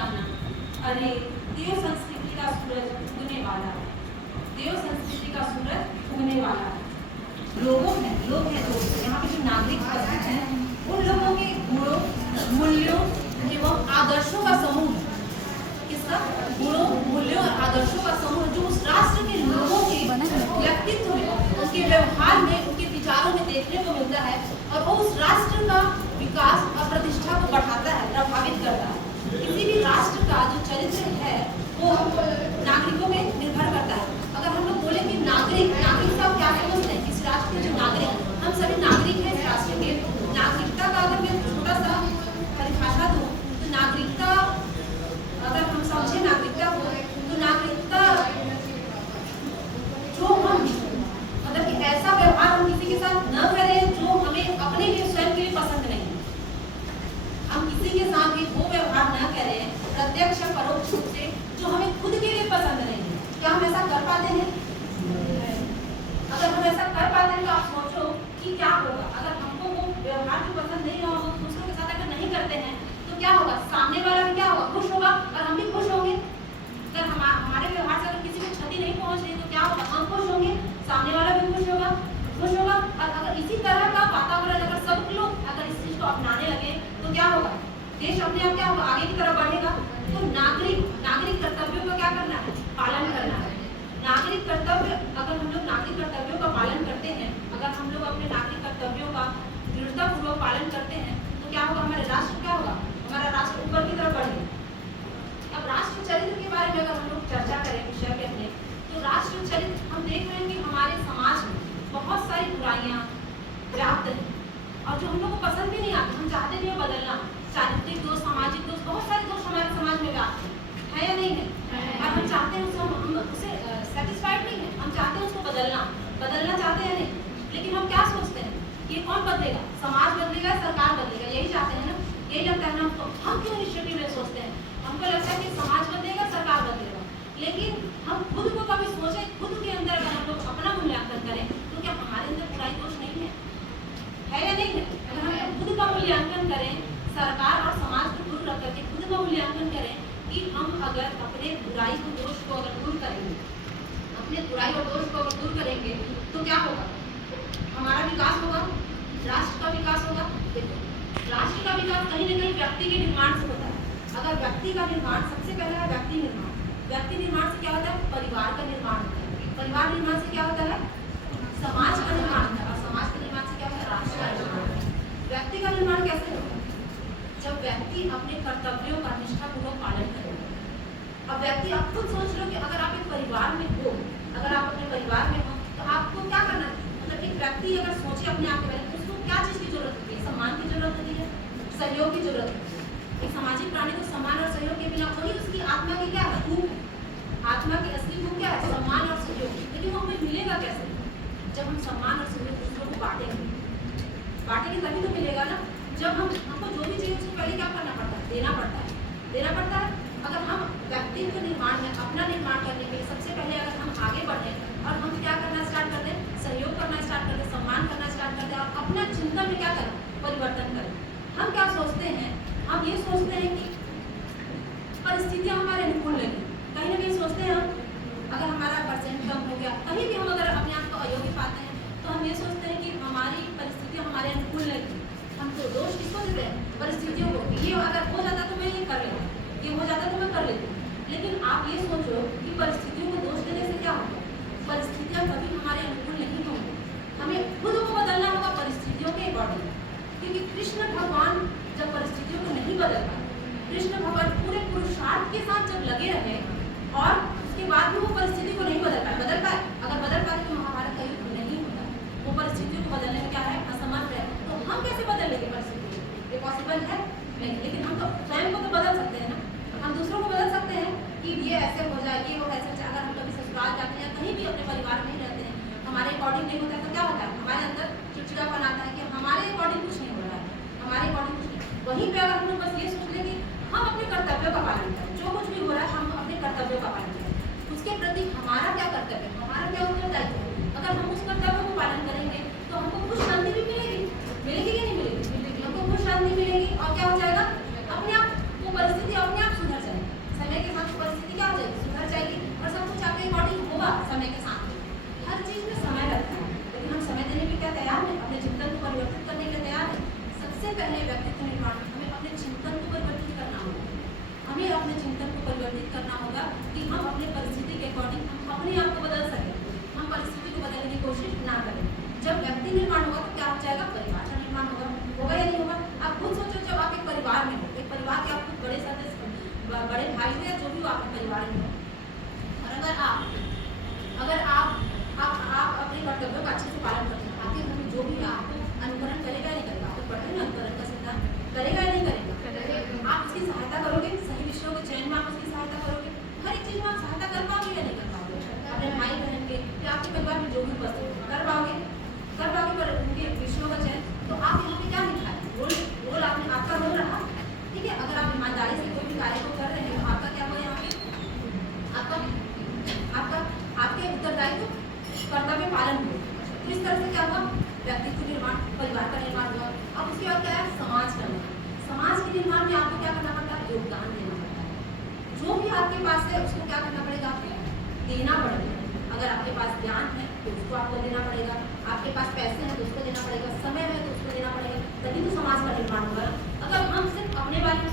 जाना। अरे देव संस्कृति का सूरज उगने वाला है, देव संस्कृति का सूरज उगने वाला है। लोग हैं दोस्त, यहाँ पे जो नागरिक उपस्थित हैं उन लोगों के गुणों, मूल्यों एवं आदर्शों का समूह, किसका गुणों, मूल्यों और आदर्शों का समूह जो उस राष्ट्र के लोगों के व्यक्तित्व में, उनके व्यवहार में, उनके विचारों में देखने को मिलता है और वो उस राष्ट्र का विकास और प्रतिष्ठा को बढ़ाता है, प्रभावित करता है। किसी भी राष्ट्र का जो चरित्र है वो नागरिकों में निर्भर करता है। अगर हम लोग बोले कि नागरिक से आप क्या समझते हैं? किसी राष्ट्र के जो नागरिक, हम सभी नागरिक हैं इस राष्ट्र के। नागरिकता का अगर मैं छोटा सा परिभाषा दूं तो नागरिकता, अगर हम समझे नागरिकता को, तो नागरिकता जो हम मतलब कि ऐसा व्यवहार हम किसी के साथ न करें जो हमें अपने लिए, स्वयं के लिए पसंद नहीं। हम किसी के साथ भी वो व्यवहार न करें प्रत्यक्ष या परोक्ष रूप से जो हमें खुद के लिए पसंद नहीं है। क्या हम ऐसा कर पाते हैं? अगर हम ऐसा कर पाते हैं तो आप सोचो कि क्या होगा अगर हमको वो व्यवहार जो पसंद नहीं हो, हम दूसरों के साथ अगर नहीं करते हैं तो क्या होगा? सामने वाला भी क्या होगा? खुश होगा और हम भी खुश होंगे। अगर हमारे व्यवहार से अगर किसी को क्षति नहीं पहुंच रही तो क्या होगा? हम खुश होंगे, सामने वाला भी खुश होगा। और अगर इसी तरह का वातावरण अगर सब लोग अगर इस चीज को अपनाने लगे तो क्या होगा? देश अपने आप क्या होगा? आगे की तरफ बढ़ेगा। तो नागरिक कर्तव्यों का क्या करना है? पालन करना है। नागरिक कर्तव्य, अगर हम लोग नागरिक कर्तव्यों का पालन करते हैं, अगर हम लोग अपने नागरिक कर्तव्यों का दृढ़तापूर्वक पालन करते हैं तो क्या होगा? हमारे राष्ट्र क्या होगा? हमारा राष्ट्र ऊपर की तरफ बढ़ेगा। अब राष्ट्र चरित्र के बारे में अगर हम लोग चर्चा करें विषय के अपने, तो राष्ट्र चरित्र हम देख रहे हैं कि हमारे समाज में बहुत सारी बुराइयां व्याप्त हैं और जो हम लोग को पसंद भी नहीं आती, हम चाहते भी हैं बदलना। चारित्रिक दोष, सामाजिक दोष, बहुत सारे दोष हमारे समाज में व्याप्त है या नहीं है? और हम चाहते हैं उससे सेटिस्फाइड नहीं है, हम चाहते हैं उसको बदलना चाहते हैं नहीं। लेकिन हम क्या सोचते हैं? ये कौन बदलेगा? समाज बदलेगा, सरकार बदलेगा, यही चाहते हैं ना, यही लगता है ना हमको। हम क्यों इनिशिएटिव में सोचते हैं? हमको लगता है कि समाज बदलेगा, सरकार बदलेगा, लेकिन हम खुद को कभी सोचे, खुद के अंदर अगर हम लोग अपना मूल्यांकन करें तो क्या हमारे अंदर बुराई दोष नहीं है या नहीं है? अगर हम खुद का मूल्यांकन करें, सरकार और समाज को दूर रख करके खुद का मूल्यांकन करें कि हम अगर अपने बुराई को, दोष को अगर दूर करेंगे, अपने बुराई और दोष को अगर दूर करेंगे तो क्या होगा? हमारा विकास होगा, राष्ट्र का विकास होगा। देखो, राष्ट्र का विकास कहीं ना कहीं व्यक्ति के निर्माण से होता है। अगर व्यक्ति का निर्माण, सबसे पहला है व्यक्ति निर्माण। व्यक्ति निर्माण से क्या होता है? परिवार का निर्माण होता है। परिवार निर्माण से क्या होता है? समाज का निर्माण होता है। और समाज के निर्माण से क्या होता है? राष्ट्र का निर्माण। व्यक्ति का निर्माण कैसे होता है? जब व्यक्ति अपने कर्तव्यों का निष्ठापूर्वक पालन करेगा। अब व्यक्ति, आप खुद सोच लो कि अगर आप एक परिवार में हो, अगर आप अपने परिवार में हो तो आपको क्या करना है? मतलब एक व्यक्ति अगर सोचे अपने आप के बारे में, उसको क्या चीज़ की जरूरत होती है? सम्मान की जरूरत होती है, सहयोग की जरूरत होती है। एक सामाजिक प्राणी को सम्मान और सहयोग के बिना, वही उसकी आत्मा की क्या है? भूख है। आत्मा की असली भूख क्या है? सम्मान और सहयोग। लेकिन वो हमें मिलेगा कैसे? जब हम सम्मान और सहयोग दूसरों को बांटेंगे तभी तो मिलेगा ना। जब हमको जो भी चाहिए उसको पहले क्या करना पड़ता है? देना पड़ता है। अगर हम व्यक्ति के निर्माण में अपना निर्माण करने के लिए सबसे पहले अगर हम आगे बढ़े और हम क्या करना स्टार्ट कर दें? सहयोग करना स्टार्ट कर दें, सम्मान करना स्टार्ट कर दें और अपना चिंतन में क्या करें? परिवर्तन करें। हम क्या सोचते हैं? हम ये सोचते हैं कि परिस्थितियाँ हमारे अनुकूल नहीं, कहीं ना कहीं सोचते हैं हम, अगर हमारा परसेंट कम हो गया, कहीं भी हम अगर अपने आप को अयोग्य पाते हैं तो हम ये सोचते हैं कि हमारी परिस्थितियाँ हमारे अनुकूल नहीं। हम तो दोष किसको देते हैं? परिस्थितियों को। ये अगर हो जाता तो मैं ये कर लेता, ये हो जाता तो मैं कर लेती। लेकिन आप ये सोचो कि परिस्थितियों को दोष देने से क्या होगा? परिस्थितियाँ कभी हमारे अनुकूल नहीं होंगी। हमें खुद को बदलना होगा परिस्थितियों के अकॉर्डिंग। क्योंकि कृष्ण भगवान जब परिस्थितियों को नहीं बदल पाए, कृष्ण भगवान पूरे पुरुषार्थ के साथ जब लगे रहे और उसके बाद भी वो परिस्थिति को नहीं बदल पाए। अगर बदल पाए तो महाभारत का युद्ध नहीं होता। वो परिस्थितियों को बदलने में क्या है? असमर्थ है। तो हम कैसे बदल लेंगे परिस्थिति? ये पॉसिबल है नहीं। लेकिन हम तो स्वयं को तो बदल सकते हैं ना। हम दूसरों को बदल सकते हैं कि ये ऐसे हो जाए, ये हो ऐसे। अगर हम कभी ससुराल जाते हैं या कहीं भी अपने परिवार में ही रहते हैं, हमारे अकॉर्डिंग नहीं होता है तो क्या होता है? हमारे अंदर चिड़चिड़ापन आता है कि हमारे अकॉर्डिंग कुछ नहीं हो रहा है, हमारे अकॉर्डिंग कुछ नहीं। वहीं पे अगर हम लोग बस ये सोच लें कि हम अपने कर्तव्यों का पालन करें, जो कुछ भी हो रहा है हम अपने कर्तव्यों का पालन करें, उसके प्रति हमारा क्या कर्तव्य है, हमारा क्या उत्तरदायित्व है। अगर हम उस कर्तव्य को पालन करेंगे तो हमको कुछ शांति भी मिलेगी कि नहीं मिलेगी? हमको कुछ शांति मिलेगी और क्या हो जाएगा? अपने आप वो परिस्थिति अपने आप सुधर जाएगी। परिवर्तित करना होगा कि हम अपने परिस्थिति के अकॉर्डिंग हम अपने आप को बदल सकें, हम परिस्थिति को बदलने की कोशिश ना करें। जब व्यक्ति निर्माण होगा तो क्या हो जाएगा, परिवार का निर्माण होगा या नहीं होगा। आप खुद सोचो, जब आप एक परिवार में हो, एक परिवार के आपको बड़े सदस्य, बड़े भाई हो या जो भी हो आपके परिवार में हो, और अगर आप अपने कर्तव्यों का अच्छे से पालन करते हैं, आपके घर में जो भी है आपको अनुकरण करेगा नहीं करेगा, आपको पढ़े ना अनुकरण का सिद्धांत करेगा या नहीं करेगा। आप उसकी सहायता करोगे, सही विषयों के चयन में आप उसकी सहायता करोगे, हर एक चीज में आप सहायता कर पाओगे या नहीं कर पाओगे। अपने भाई बहन के या आपके परिवार में जो भी उपस्थित कर पाओगे पर उनके विषयों का चयन, तो आप यहाँ पे क्या लिखा है, रोल आपका रोल रहा, ठीक है। अगर आप ईमानदारी से कोई भी कार्य को कर रहे हैं तो आपका क्या हुआ, यहाँ पे आपके उत्तरदायित्व कर्तव्य पालन हुए। तो इस तरह से क्या हुआ, व्यक्तित्व निर्माण, परिवार का निर्माण हुआ। अब उसके बाद क्या है, समाज का निर्माण। समाज के निर्माण में आपको क्या करना पड़ता है, योगदान देना पड़ता है। जो भी आपके पास है उसको क्या करना पड़ेगा, आपको देना पड़ेगा। अगर आपके पास ज्ञान है तो उसको आपको देना पड़ेगा, आपके पास पैसे हैं तो उसको देना पड़ेगा, समय है तो उसको देना पड़ेगा, तभी तो समाज का निर्माण होगा। अगर हम सिर्फ अपने बारे में